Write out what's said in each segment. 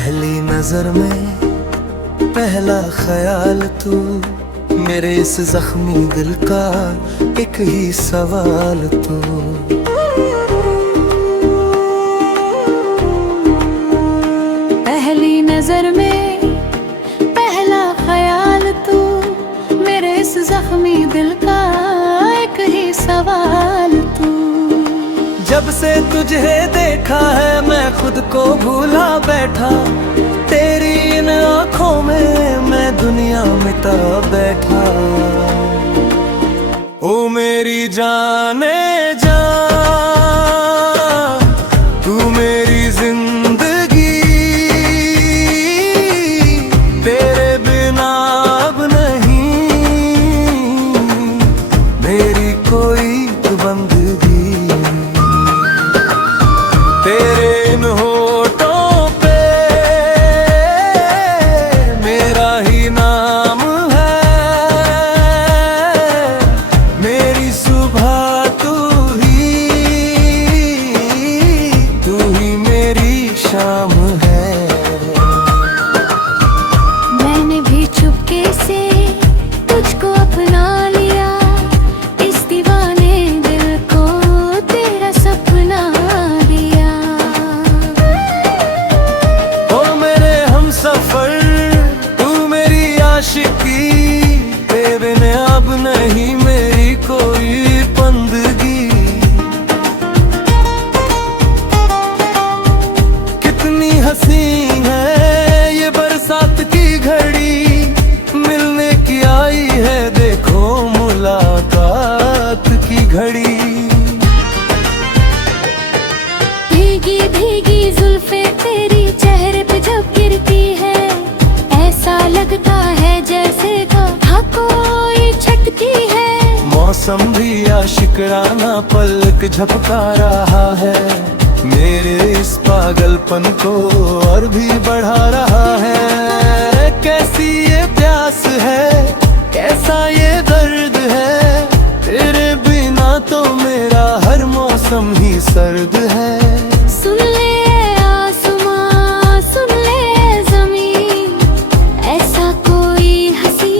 पहली नजर में पहला ख्याल तू, मेरे इस जख्मी दिल का एक ही सवाल तू। पहली नजर में पहला ख्याल तू, मेरे इस जख्मी दिल का एक ही सवाल तू। जब से तुझे देखा है मैं खुद को भूला बैठा, तेरी इन आँखों में मैं दुनिया मिटा बैठा। ओ मेरी जाने जा, तू मेरी जिंदगी, तेरे बिना अब नहीं मेरी कोई बंदगी। तेरे इन होठों पे मेरा ही नाम है, मेरी सुबह तू ही मेरी शाम है। मैंने भी चुपके से तुझको अपना लिया, इस दीवाने दिल को तेरा सपना दिया। ओ मेरे हमसफर, तू मेरी आशिकी, तेरे बिन अब नहीं मेरी कोई बंदगी। कितनी हंसी है ये बरसात की घड़ी, मिलने की आई है देखो मुलाकात की घड़ी। भीगी भीगी जुल्फे तेरी चेहरे पे जब गिरती है, ऐसा लगता है जैसे कहा कोई छटती है। मौसम भी आशिकराना पलक झपका रहा है, मेरे इस पागलपन को और भी बढ़ा रहा है। कैसी ये प्यास है, कैसा ये दर्द है, तेरे बिना तो मेरा हर मौसम ही सर्द है। सुन ले आसमां, सुन ले ज़मीन, ऐसा कोई हंसी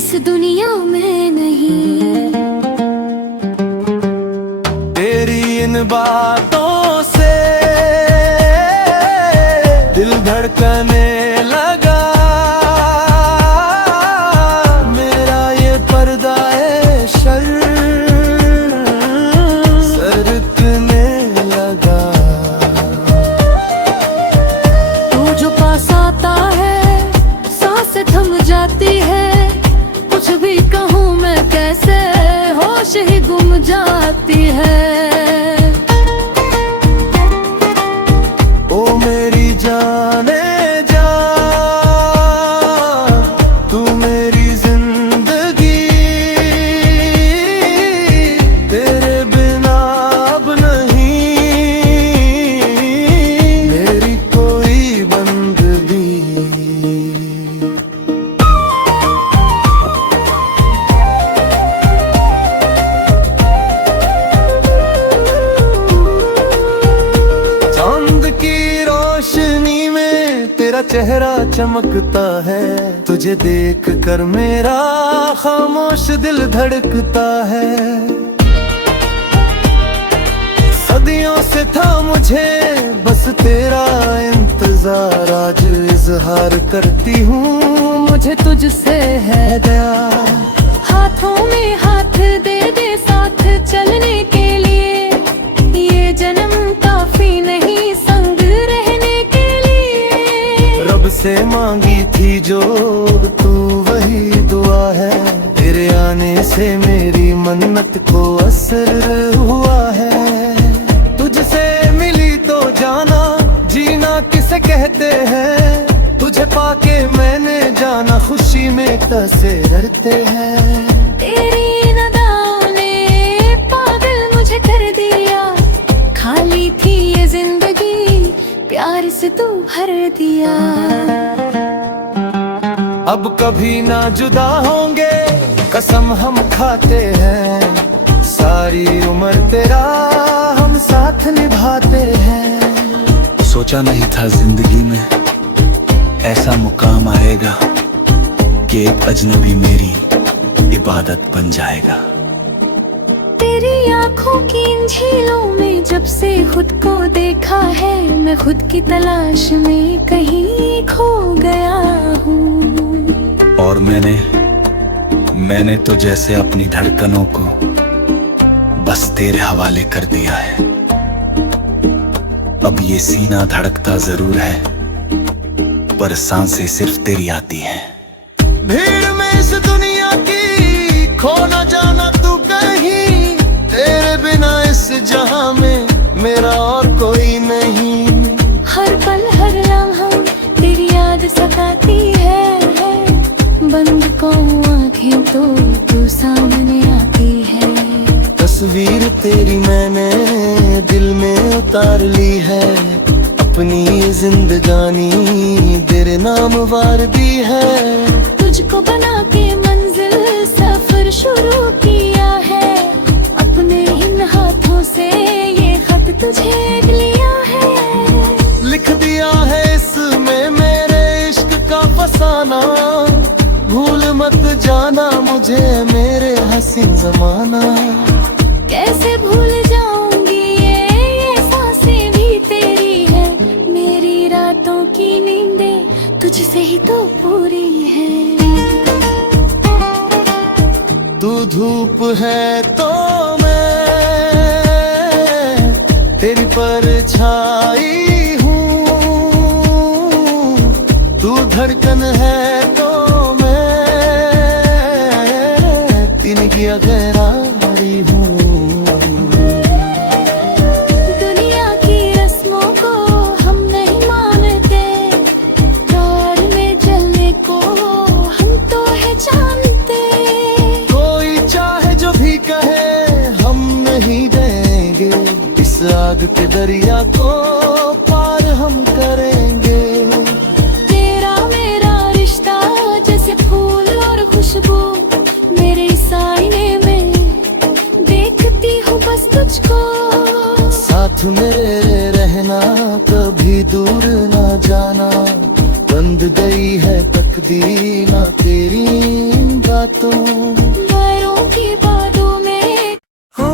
इस दुनिया में नहीं। तेरी इन बातों से दिल धड़कने लगा, मेरा ये पर्दा है सरकने लगा। तू जो पास आता है सांसें थम जाती है, कुछ भी कहूँ मैं कैसे होश ही गुम जाती है। ओ मेरी जाने जा, तू मेरी जिंदगी, तेरे बिना अब नहीं मेरी कोई बंदगी। चांद की रोशनी में तेरा चेहरा चमकता है, तुझे देख कर मेरा खामोश दिल धड़कता है। सदियों से था मुझे बस तेरा इंतजार, आज इजहार करती हूँ मुझे तुझसे है प्यार। हाथों में हाथ दे दे साथ चलने के लिए, ये जन्म काफी नहीं संग रहने के लिए। रब से मांगी थी जो तू वही दुआ है, तेरे आने से मेरी मन्नत को असर हुआ है। तुझसे मिली तो जाना जीना किसे कहते हैं, तुझे पाके मैंने जाना खुशी में कैसे डरते हैं। तेरी नदाओं ने पागल मुझे कर दिया, खाली थी ये जिंदगी प्यार से तू भर दिया। अब कभी ना जुदा होंगे कसम हम खाते हैं, सारी उम्र तेरा हम साथ निभाते हैं। सोचा नहीं था जिंदगी में ऐसा मुकाम आएगा कि एक अजनबी मेरी इबादत बन जाएगा। तेरी आंखों की इन झीलों में जब से खुद को देखा है, मैं खुद की तलाश में कहीं खो गया हूँ। और मैंने तो जैसे अपनी धड़कनों को बस तेरे हवाले कर दिया है। अब ये सीना धड़कता जरूर है, पर सांसें सिर्फ तेरी आती हैं। भीड़ में इस दुनिया की खो न जाना तू कहीं, तेरे बिना इस जहां में मेरा और कोई नहीं। हर पल हर लम्हा तेरी याद सताती है, बंद को आंखें तो तू सामने आती है। तस्वीर तेरी मैंने दिल में उतार ली है, अपनी जिंदगानी तेरे नाम वार दी है। तुझको बना के मंजिल सफर शुरू किया है, अपने इन हाथों से ये खत तुझे लिया है। लिख दिया है इसमें मेरे इश्क का फसाना, भूल मत जाना मुझे मेरे हसीन जमाना। कैसे भूल जाऊंगी ये सांसें भी तेरी है, मेरी रातों की नींदें तुझसे ही तो पूरी है। तू धूप है तो मैं तेरी परछाई हूँ, तू धड़कन है तो की गहराई हूँ। दुनिया की रस्मों को हम नहीं मानते, प्यार में जलने को हम तो है जानते। कोई चाहे जो भी कहे हम नहीं देंगे, इस आग के दरिया को पार हम करेंगे। तेरा मेरा रिश्ता जैसे फूल और खुशबू, मेरे आईने में देखती हूँ बस तुझको। साथ मेरे रहना कभी दूर ना जाना, बंद गई है तकदीर ना तेरी बातों। गैरों की बातों में हो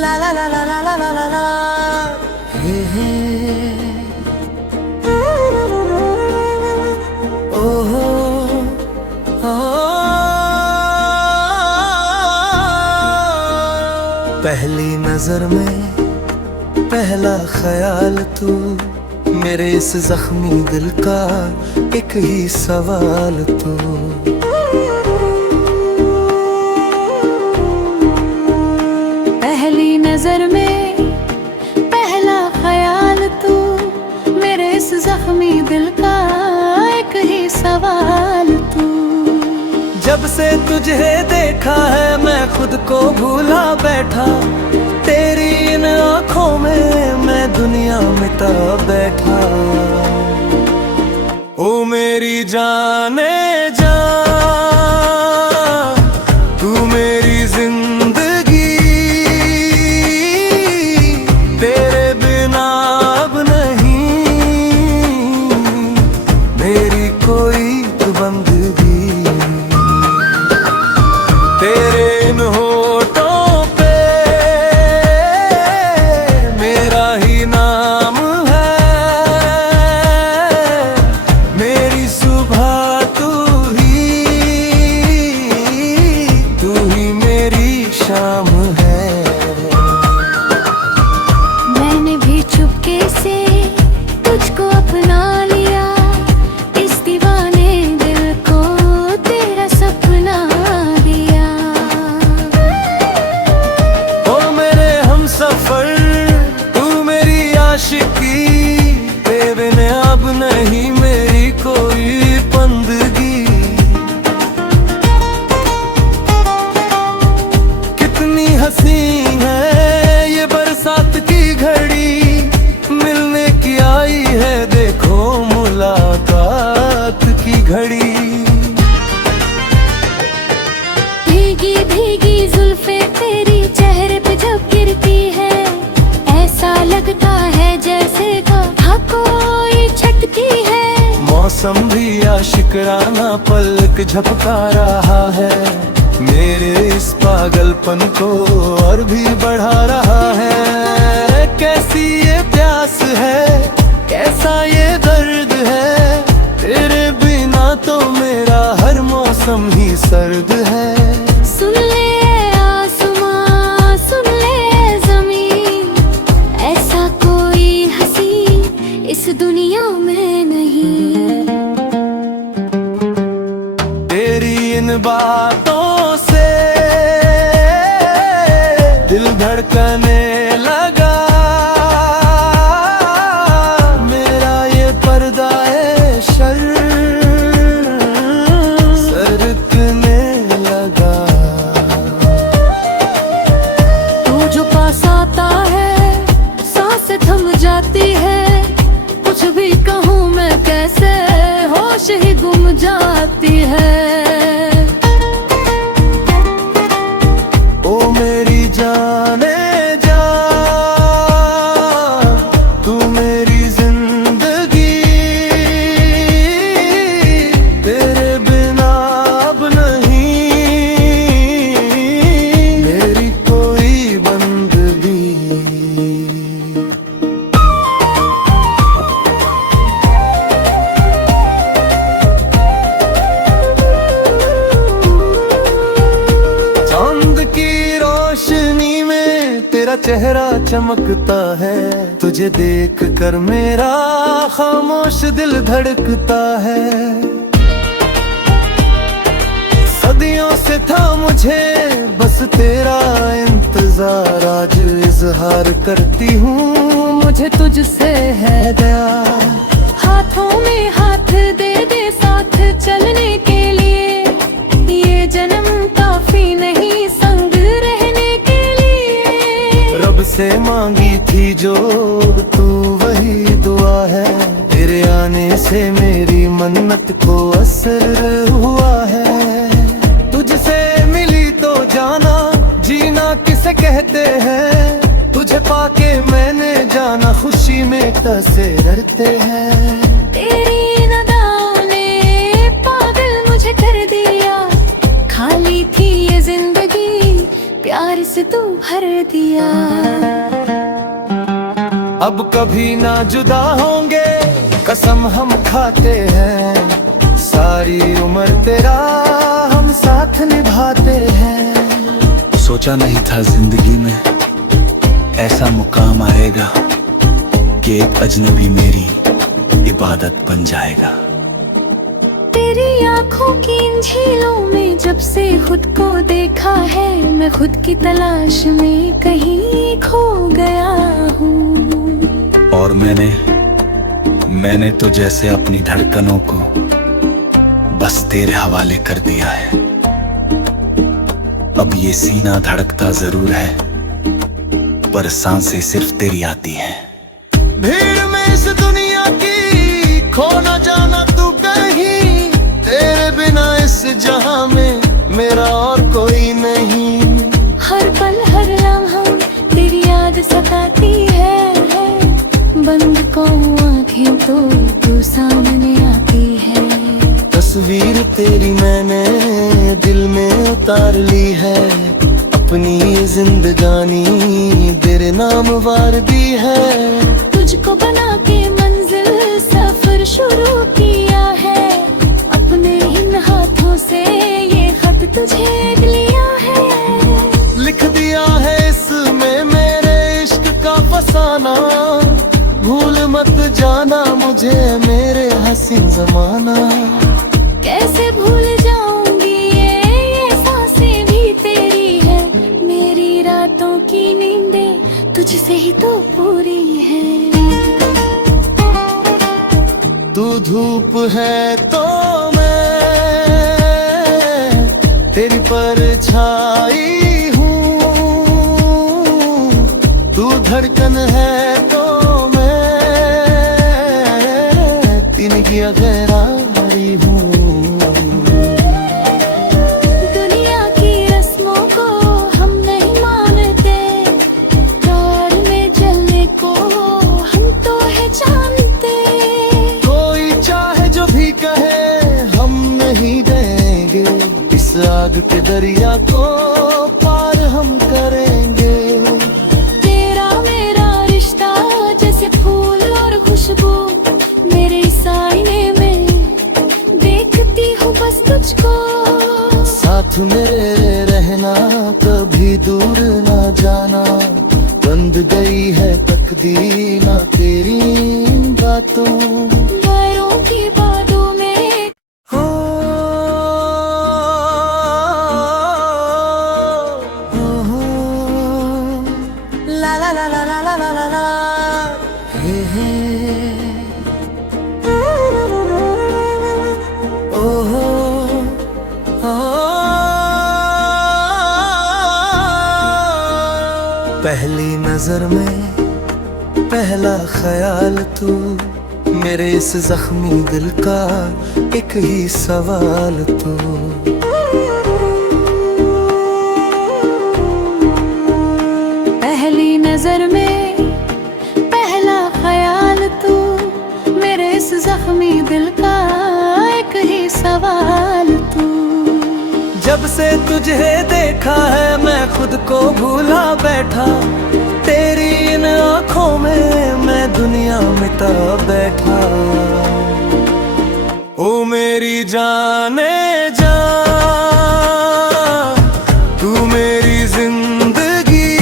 ला ला ला ला ला ला ला ला हे पहली नजर में पहला ख्याल तू, मेरे इस जख्मी दिल का एक ही सवाल तू। पहली नजर में पहला ख्याल तू, मेरे इस जख्मी दिल का एक ही सवाल तू। जब से तुझे देखा है मैं खुद को भूला बैठा, तेरी इन आँखों में मैं दुनिया मिटा बैठा। ओ मेरी जाने जा, तू मेरी जिंदगी, तेरे बिना अब नहीं मेरी कोई बंदगी। तेरे इन होठों पे मेरा ही नाम है, मेरी सुबह तू ही मेरी शाम है। मैंने भी चुपके से तुझको अपना लिया, इस दीवाने दिल को तेरा सपना दिया। ओ मेरे हमसफर तू मेरी आशिकी, तेरे बिन अब नहीं मेरी कोई बंदगी। कितनी हंसी है ये बरसात की घड़ी, मिलने की आई है देखो मुलाकात की घड़ी। भीगी भीगी जुल्फे तेरी चेहरे पे जब गिरती ऐसा लगता है जैसे कहा कोई छटती है। मौसम भी आशिकराना पलक झपका रहा है, मेरे इस पागलपन को और भी बढ़ा रहा है। कैसी ये प्यास है, कैसा ये दर्द है, तेरे बिना तो मेरा हर मौसम ही सर्द है। सुन ले आसमां, सुन ले ज़मीन, ऐसा कोई हंसी इस दुनिया में नहीं। तेरी इन बातों से दिल धड़कने लगा, मेरा ये पर्दा है शर्म सरकने लगा। तू जो पास आता है सांसें थम जाती है, कुछ भी कहूँ मैं कैसे होश ही गुम जाती है। ओ मेरी जाने जा, तू मेरी जिंदगी, तेरे बिना अब नहीं मेरी कोई बंदगी। चांद की रोशनी में तेरा चेहरा चमकता है, तुझे देख कर मेरा खामोश दिल धड़कता है। सदियों से था मुझे बस तेरा इंतजार, आज इजहार करती हूँ मुझे तुझसे है प्यार। हाथों में हाथ दे दे साथ चलने के लिए, ये जन्म काफी नहीं संग रहने के लिए। रब से मांगी थी जो तू वही दुआ है, तेरे आने से मेरी मन्नत को असर हुआ है। तुझसे मिली तो जाना जीना किसे कहते हैं, तुझे पाके मैंने जाना खुशी में टसे रड़ते हैं। तेरी नदाओं ने पागल मुझे कर दिया, खाली थी ये जिंदगी प्यार से तू भर दिया। अब कभी ना जुदा होंगे कसम हम खाते हैं, सारी उम्र तेरा हम साथ निभाते हैं। सोचा नहीं था जिंदगी में ऐसा मुकाम आएगा कि एक अजनबी मेरी इबादत बन जाएगा। तेरी आंखों की इन झीलों में जब से खुद को देखा है, मैं खुद की तलाश में कहीं खो गया हूँ। और मैंने तो जैसे अपनी धड़कनों को बस तेरे हवाले कर दिया है। अब ये सीना धड़कता जरूर है, पर सांसें सिर्फ तेरी आती हैं। भीड़ में इस दुनिया की खो न जाना तू कहीं, तेरे बिना इस जहां में मेरा और कोई नहीं। हर पल हर लम्हा तेरी याद सताती है, बंद को आंखें तो तू सामने आती है। तस्वीर तेरी मैंने दिल में उतार ली है, अपनी ये जिंदगानी तेरे नाम वार दी है। तुझको बना के मंजिल सफर शुरू किया है, अपने इन हाथों से ये खत तुझे लिया है। लिख दिया है इसमें मेरे इश्क का फसाना, भूल मत जाना मुझे मेरे हसीन जमाना। कैसे भूल जाऊंगी ये सांसें भी तेरी है, मेरी रातों की नींदें तुझसे ही तो पूरी है। तू धूप है तो मैं तेरी परछाई हूँ, तू धड़कन है तो की गहराई हूँ। दुनिया की रस्मों को हम नहीं मानते, प्यार में जलने को भाग के दरिया को पार हम करेंगे। तेरा मेरा रिश्ता जैसे फूल और खुशबू, मेरे इस आईने में देखती हूँ बस तुझको। साथ मेरे रहना, कभी दूर ना जाना, बंद गई है तकदीर ना तेरी बातों। गैरों की बातों में हो, ला ला ला ला ला ला ला ला ला, हे हे, ओहो, पहली नजर में पहला ख्याल तू, मेरे इस जख्मी दिल का एक ही सवाल तू। पहली नजर में पहला ख्याल तू, मेरे इस जख्मी दिल का एक ही सवाल तू। जब से तुझे देखा है मैं खुद को भूला बैठा, तेरी इन आँखों में मैं दुनिया मिटा बैठा। ओ मेरी जाने जा, तू मेरी जिंदगी,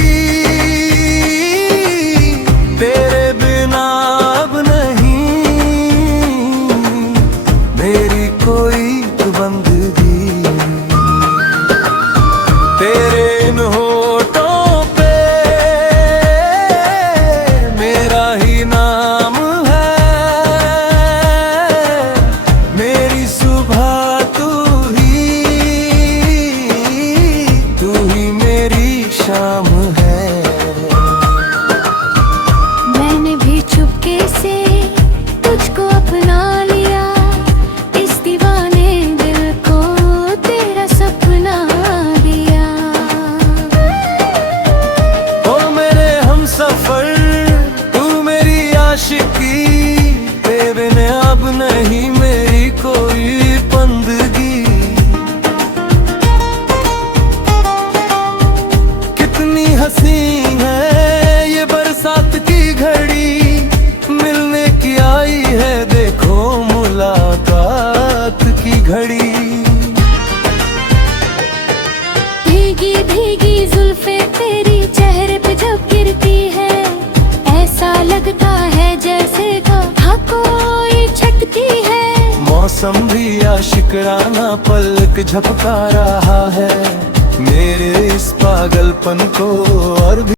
तेरे बिना अब नहीं मेरी कोई बंदगी। तेरे इन होठों पे मेरा ही नाम है, मेरी सुबह तू ही मेरी शाम है। मैंने भी चुपके से तुझको अपना लिया, इस दीवाने दिल को तेरा सपना दिया। ओ मेरे हमसफर, तू मेरी आशिकी, तेरे बिन अब नहीं मेरी कोई बंदगी। कितनी हंसी है ये बरसात की घड़ी, मिलने की आई है देखो मुलाकात की घड़ी। भीगी भीगी जुल्फे तेरी चेहरे पे जब गिरती है, ऐसा लगता है जैसे कहा कोई छटती है। मौसम भी आशिकराना पलक झपका रहा है, मेरे इस पागलपन को और भी